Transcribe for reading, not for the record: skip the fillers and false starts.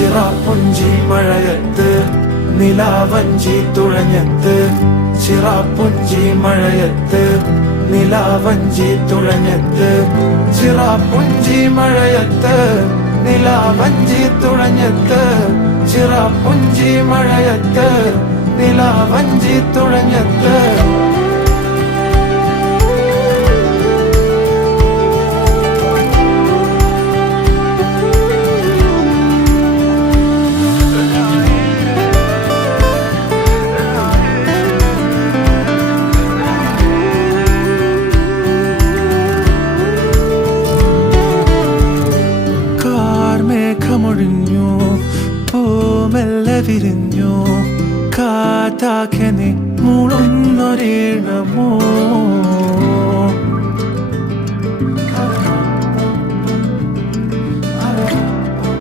ചിറാപ്പുഞ്ചി മഴയത്ത് നിലാവഞ്ചി തുഴഞ്ഞത്ത്, ചിറാപ്പുഞ്ചി മഴയത്ത് നിലാവഞ്ചി തുഴഞ്ഞത്ത്, ചിറാപ്പുഞ്ചി മഴയത്ത് നിലാവഞ്ചി തുഴഞ്ഞത്ത്, ചിറാപ്പുഞ്ചി മഴയത്ത് നിലാവഞ്ചി തുഴഞ്ഞത്ത്. മേഘമൊഴിഞ്ഞു, പൂമെല്ലെ വിരിഞ്ഞു, കാറ്റാകെ നീ മൂളുന്നൊരീണമോ.